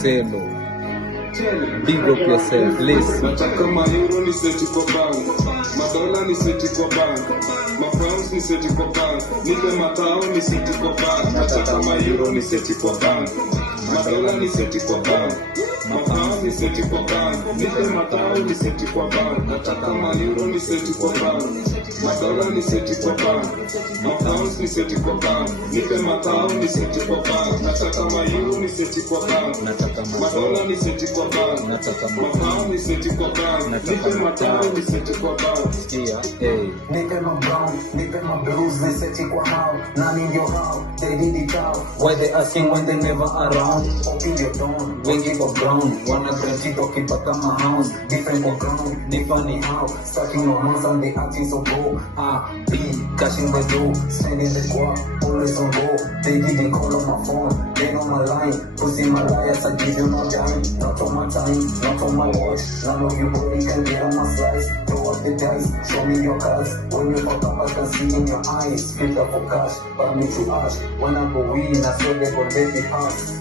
Selo. Big up yourself, listen. Nataka maeuro ni seti kwa bank, madola ni seti kwa bank, mapounds ni seti kwa bank, nipe matao ni seti kwa bank. Nataka maeuro ni seti kwa bank, madola ni seti kwa bank, mapounds ni seti kwa bank, nipe matao ni seti kwa bank. Nataka maeuro ni seti kwa bank, madola ni seti kwa bank, mapounds ni seti kwa bank, nipe matao ni seti kwa bank. Nataka maeuro ni seti kwa bank, madola ni seti kwa bank, mapounds ni seti kwa bank, nipe matao ni seti kwa bank. Nipe my brown, nipe my blues, ni seti kwa how. None in your how, they did it out. Why they asking when they never around? Open your dawn, wengi kwa ground. Wanna grant it, ukipata my house. Different kwa ground, ni funny how. Stacking no hands and they acting so go. B, cashing my dough, spending the guap, always on go. They didn't call on my phone, they know my line. Pussy my liars, I give you no dime. Not on my time, not on my watch. None of you boys can get on my slice. Throw up the dice, show me your cards. When you fuck up, I can see in your eyes. Filter for cash, but me to ash. When I go in, I swear they gon' let me pass.